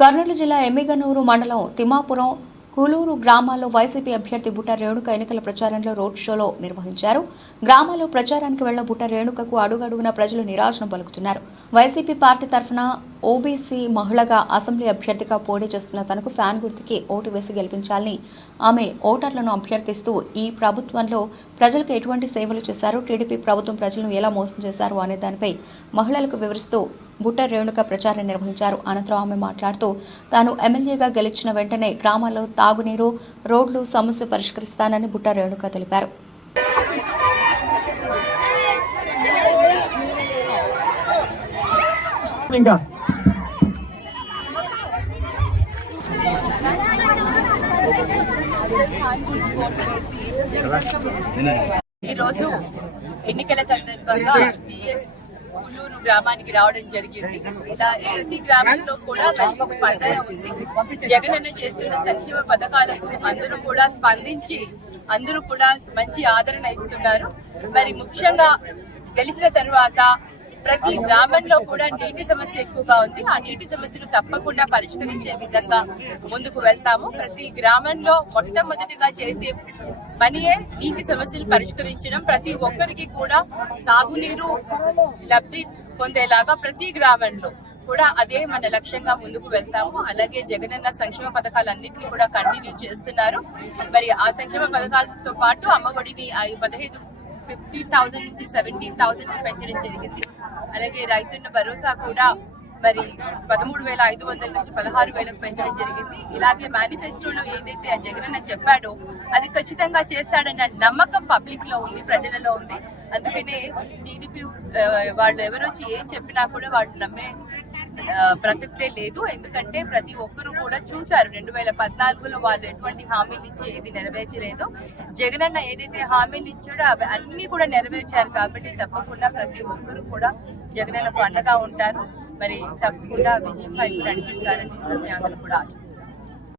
కర్నూలు జిల్లా ఎమ్మిగనూరు మండలం తిమ్మాపురం కూలూరు గ్రామాల్లో వైసీపీ అభ్యర్థి బుట్ట రేణుక ఎన్నికల ప్రచారంలో రోడ్ షోలో నిర్వహించారు. గ్రామాల్లో ప్రచారానికి వెళ్ల బుట్ట రేణుకకు అడుగడుగున ప్రజలు నిరాశను పలుకుతున్నారు. వైసీపీ పార్టీ తరఫున ఓబీసీ మహిళగా అసెంబ్లీ అభ్యర్థిగా పోటీ చేస్తున్న తనకు ఫ్యాన్ గుర్తుకి ఓటు వేసి గెలిపించాలని ఆమె ఓటర్లను అభ్యర్థిస్తూ ఈ ప్రభుత్వంలో ప్రజలకు ఎటువంటి సేవలు చేశారు, టీడీపీ ప్రభుత్వం ప్రజలను ఎలా మోసం చేశారు అనే దానిపై మహిళలకు వివరిస్తూ బుట్ట రేణుక ప్రచారం నిర్వహించారు. అనంతరం ఆమె మాట్లాడుతూ తాను ఎమ్మెల్యేగా గెలిచిన వెంటనే గ్రామాల్లో తాగునీరు, రోడ్లు సమస్య పరిష్కరిస్తానని బుట్ట రేణుక తెలిపారు. ఈరోజు ఎన్నికల సందర్భంగా కూలూరు గ్రామానికి రావడం జరిగింది. ఇలా ప్రతి గ్రామంలో కూడా మంచి స్పందన ఉంది. జగనన్న చేస్తున్న సంక్షేమ పథకాలకు అందరూ కూడా స్పందించి అందరూ కూడా మంచి ఆదరణ ఇస్తున్నారు. మరి ముఖ్యంగా గెలిచిన తర్వాత ప్రతి గ్రామంలో కూడా నీటి సమస్య ఎక్కువగా ఉంది. ఆ నీటి సమస్యను తప్పకుండా పరిష్కరించే విధంగా ముందుకు వెళ్తాము. ప్రతి గ్రామంలో మొట్టమొదటిగా చేసే పనియే నీటి సమస్యలు పరిష్కరించడం. ప్రతి ఒక్కరికి కూడా తాగునీరు లబ్ధి పొందేలాగా ప్రతి గ్రామంలో కూడా అదే మన లక్ష్యంగా ముందుకు వెళ్తాము. అలాగే జగనన్న సంక్షేమ పథకాలన్నింటినీ కూడా కంటిన్యూ చేస్తున్నారు. మరి ఆ సంక్షేమ పథకాలతో పాటు అమ్మఒడిని 50,000 నుంచి 17,000 పెంచడం జరిగింది. అలాగే రైతన్న భరోసా కూడా మరి 13,500 నుంచి 16,000 పెంచడం జరిగింది. ఇలాగే మేనిఫెస్టోలో ఏదైతే ఆ జగనన్న చెప్పాడో అది ఖచ్చితంగా చేస్తాడన్న నమ్మకం పబ్లిక్ లో ఉంది, ప్రజలలో ఉంది. అందుకనే టీడీపీ వాళ్ళు ఎవరొచ్చి ఏం చెప్పినా కూడా వాళ్ళు నమ్మే ప్రసక్తే లేదు. ఎందుకంటే ప్రతి ఒక్కరూ కూడా చూశారు 2014లో వాళ్ళు ఎటువంటి హామీలు ఇచ్చి ఏది నెరవేర్చలేదు. జగనన్న ఏదైతే హామీలు ఇచ్చాడో అవి అన్ని కూడా నెరవేర్చారు. కాబట్టి తప్పకుండా ప్రతి ఒక్కరూ కూడా జగనన్నకు అండగా ఉంటారు. మరి తప్పకుండా విజయం వైపు నడిపిస్తారని అందరూ కూడా ఆశిస్తారు.